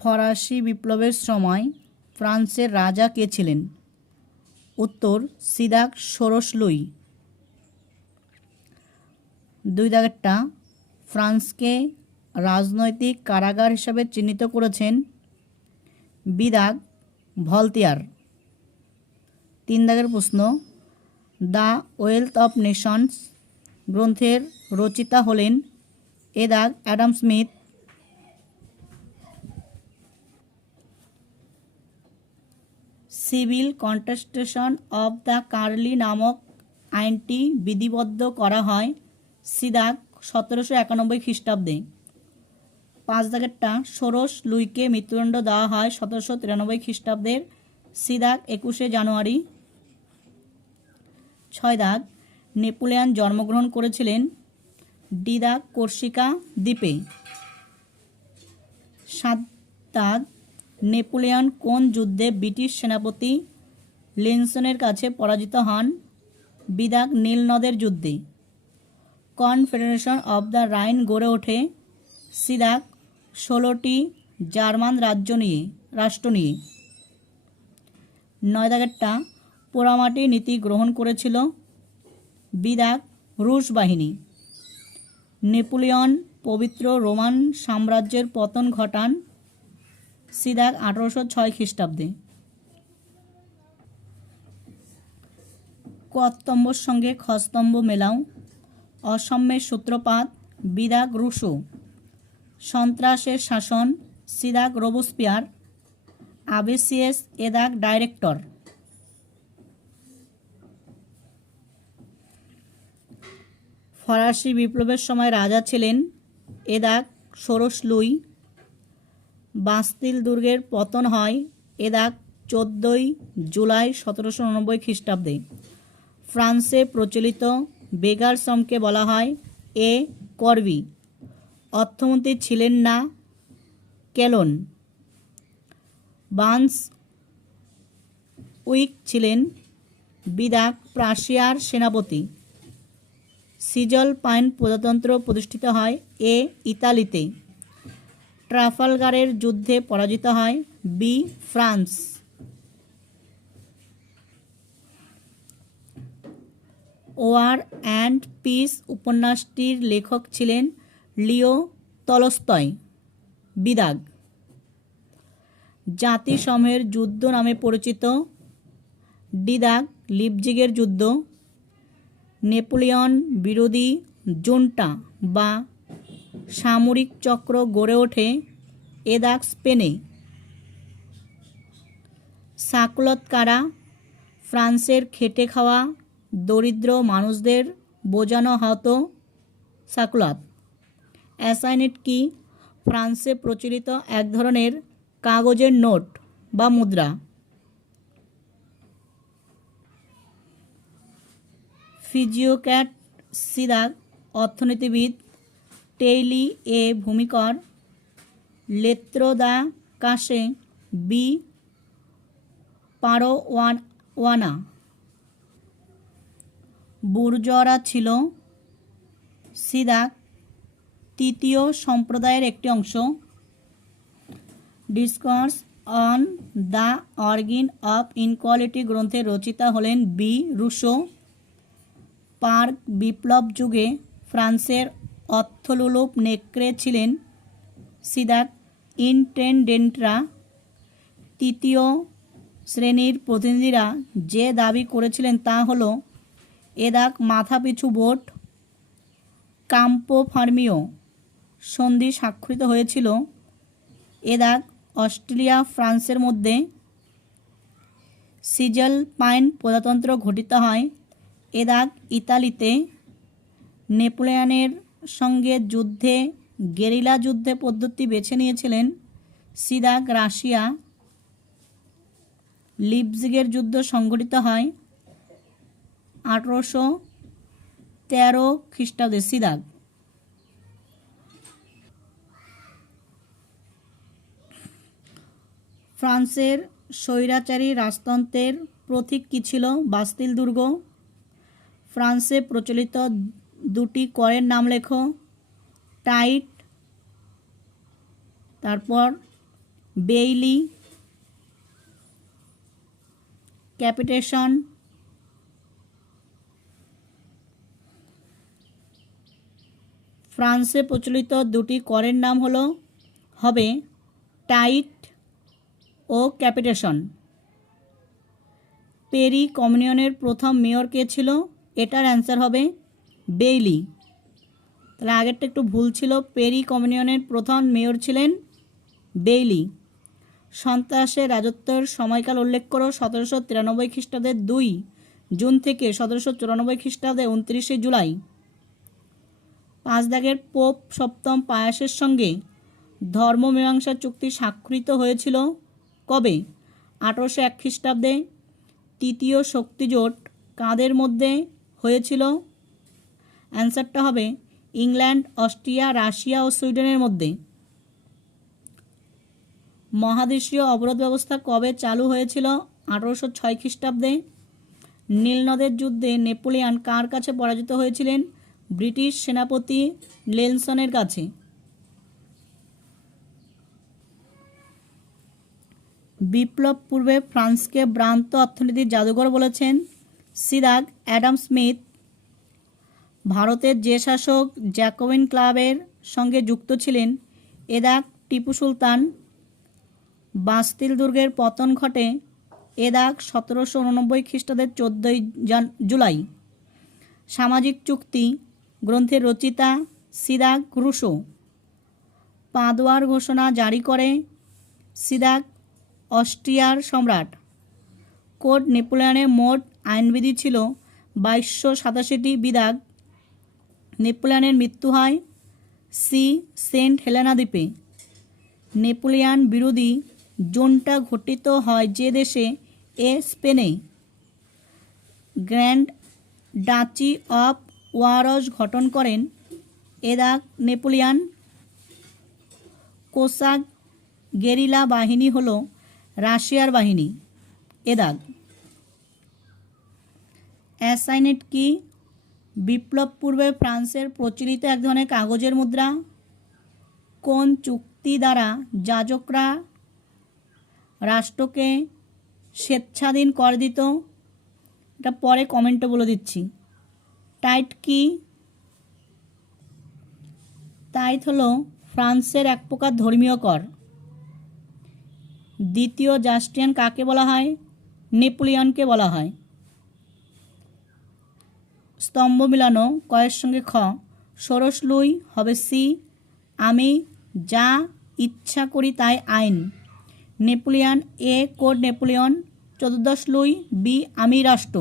ফরাসি বিপ্লবের সময় ফ্রান্সের রাজা কে ছিলেন? উত্তর সিদাক ষোড়শ লুই। 2 দাগেরটা, ফ্রান্সকে রাজনৈতিক কারাগার হিসাবে চিহ্নিত করেছেন বিদাগ ভলতেয়ার। 3 দাগের প্রশ্ন, দ্য ওয়েলথ অফ নেশনস গ্রন্থের রচিতা হলেন এ দাগ Adam Smith. Civil constitution of the clergy নামক আইনটি বিধিবদ্ধ করা হয় সিদাক 1791 খ্রিস্টাব্দে। 5 দাগেরটা, ষোড়শ লুইকে মৃত্যুদণ্ড দেওয়া হয় 1793 খ্রিস্টাব্দের সিদাক 21 জানুয়ারি। 6 দাগ, নেপোলিয়ন জন্মগ্রহণ করেছিলেন ডি দাগ কর্সিকা দ্বীপে। 7 দাগ, নেপোলিয়ন কোন যুদ্ধে ব্রিটিশ সেনাপতি লিনসনের কাছে পরাজিত হন? বি দাগ নীল নদের যুদ্ধে। কনফেডারেশন অব দ্য রাইন গড়ে ওঠে সি দাগ 16টি জার্মান রাষ্ট্র নিয়ে। 9 দাগেরটা, পোড়ামাটি নীতি গ্রহণ করেছিল বি দাগ রুশ বাহিনী। নেপোলিয়ন পবিত্র রোমান সাম্রাজ্যের পতন ঘটান সি দাগ 1806 খ্রিস্টাব্দে। ক স্তম্ভর সঙ্গে খ স্তম্ভ মেলাও। অসাম্যের সূত্রপাত বি দাগ রুশো। সন্ত্রাসের শাসন সি দাগ রোবস্পিয়ার। আবেসিয়েস এ দাগ ডাইরেক্টর। ফরাসি বিপ্লবের সময় রাজা ছিলেন এ দাগ ষোড়শ লুই। বাস্তিল দুর্গের পতন হয় এ দাগ 14 জুলাই 1789 খ্রিস্টাব্দে। ফ্রান্সে প্রচলিত বেগার শ্রমকে বলা হয় এ করবি। অর্থমন্ত্রী ছিলেন না কেলন। বান্স উইক ছিলেন বি দাগ প্রাশিয়ার সেনাপতি। সিজল পাইন প্রজাতন্ত্র প্রতিষ্ঠিত হয় এ ইতালিতে। ট্রাফালগারের যুদ্ধে পরাজিত হয় বি ফ্রান্স। ওয়ার অ্যান্ড পিস উপন্যাসটির লেখক ছিলেন লিও তলস্তয়। বিদাগ। জাতিসমূহের যুদ্ধ নামে পরিচিত ডি দাগ লিপজিগের যুদ্ধ। নেপোলিয়ন বিরোধী জুন্টা বা সামরিক চক্র গড়ে ওঠে এ দাগ স্পেনে। সাকলত কারা? ফ্রান্সের খেটে খাওয়া দরিদ্র মানুষদের বোঝানো হতো সাকলত। অ্যাসাইনেট কি? ফ্রান্সে প্রচলিত এক ধরনের কাগজের নোট বা মুদ্রা। ফিজিওক্র্যাট সি দাগ অর্থনীতিবিদ। টেইলি এ ভূমিকর। লেত্র দা কাশে বি পারোয়ানা। বুর্জোয়ারা ছিল সি দাগ তৃতীয় সম্প্রদায়ের একটি অংশ। Discourse on the origin of inequality গ্রন্থের রচিতা হলেন বি রুশো। পার্ক বিপ্লব যুগে ফ্রান্সের অর্থলোলুপ নেকড়ে ছিলেন সি দাগ ইন্টেন্ডেন্টরা। তৃতীয় শ্রেণীর প্রতিনিধিরা যে দাবি করেছিলেন তা হল এ দাগ মাথাপিছু ভোট। কাম্পো ফার্মিও সন্ধি স্বাক্ষরিত হয়েছিল এ দাগ অস্ট্রেলিয়া ফ্রান্সের মধ্যে। সিজল পাইন প্রজাতন্ত্র গঠিত হয় এ দাগ ইতালিতে। নেপোলিয়নের সঙ্গে যুদ্ধে গেরিলা যুদ্ধে পদ্ধতি বেছে নিয়েছিলেন সি দাগ রাশিয়া। লিপজিগের যুদ্ধ সংঘটিত হয় 1813 খ্রিস্টাব্দে সি দাগ। ফ্রান্সের স্বৈরাচারী রাজতন্ত্রের প্রতীক কী ছিল? বাস্তিল দুর্গ। ফ্রান্সে প্রচলিত দুটি করের নাম লেখো। টাইট, তারপর বেইলি, ক্যাপিটেশন, ফ্রান্সে প্রচলিত দুটি করের নাম হবে টাইট ও ক্যাপিটেশন। পেরি কমিউনিয়নের প্রথম মেয়র কে ছিল? এটার অ্যান্সার হবে বেইলি। তাহলে আগেরটা একটু ভুল ছিল, পেরি কমিউনিয়নের প্রথম মেয়র ছিলেন বেইলি। সন্ত্রাসের রাজত্বের সময়কাল উল্লেখ করো। 1793 খ্রিস্টাব্দের 2 জুন থেকে 1794 খ্রিস্টাব্দে 29 জুলাই। 5 দাগের পোপ সপ্তম পায়াসের সঙ্গে ধর্মমীমাংসা চুক্তি স্বাক্ষরিত হয়েছিল কবে? 1801 খ্রিস্টাব্দে। তৃতীয় শক্তিজোট কাদের মধ্যে হয়েছিল? অ্যান্সারটা হবে ইংল্যান্ড, অস্ট্রিয়া, রাশিয়া ও সুইডেনের মধ্যে। মহাদেশীয় অবরোধ ব্যবস্থা কবে চালু হয়েছিল? 1806 খ্রিস্টাব্দে। নীলনদের যুদ্ধে নেপোলিয়ন কার কাছে পরাজিত হয়েছিলেন? ব্রিটিশ সেনাপতি লেনসনের কাছে। বিপ্লব পূর্বে ফ্রান্সকে ভ্রান্ত অর্থনীতির জাদুঘর বলেছেন সিদাক অ্যাডাম স্মিথ। ভারতের যে শাসক জ্যাকোবিন ক্লাবের সঙ্গে যুক্ত ছিলেন? এদাক টিপু সুলতান। বাস্তিল দুর্গের পতন ঘটে? এদাক 1789 খ্রিস্টাব্দের 14 জুলাই। সামাজিক চুক্তি গ্রন্থের রচিতা সিদাক রুশো। পাদোয়ার ঘোষণা জারি করে? সিদাক অস্ট্রিয়ার সম্রাট। কোড নেপোলিয়নের মোট আইনবিধি ছিল 2287টি বিধান। নেপোলিয়নের মৃত্যু হয় সি সেন্ট হেলেনা দ্বীপে। নেপোলিয়ন বিরোধী জোনটা গঠিত হয় যে দেশে? এ স্পেনে। গ্র্যান্ড ডাচি অফ ওয়ারস গঠন করেন? এদাক নেপোলিয়ন। কোসাক গেরিলা বাহিনী হল রাশিয়ার বাহিনী। এদাক। অ্যাসাইনেট কি? বিপ্লব পূর্বে ফ্রান্সের প্রচলিত এক ধরনের কাগজের মুদ্রা। কোন চুক্তি দ্বারা যাজকরা রাষ্ট্রকে স্বেচ্ছাধীন কর দিত? এটা পরে কমেন্টে বলে দিচ্ছি। টাইট কি? টাইট হলো ফ্রান্সের এক প্রকার ধর্মীয় কর। দ্বিতীয় জাস্টিয়ান কাকে বলা হয়? নেপোলিয়নকে বলা হয়। স্তম্ভ মিলানো কয়ের সঙ্গে খ। ষোড়শ লুই হবে সি। আমি যা ইচ্ছা করি তাই আইন। নেপোলিয়ন। এ কোড নেপোলিয়ন। চতুর্দশ লুই। বি আমি রাষ্ট্র।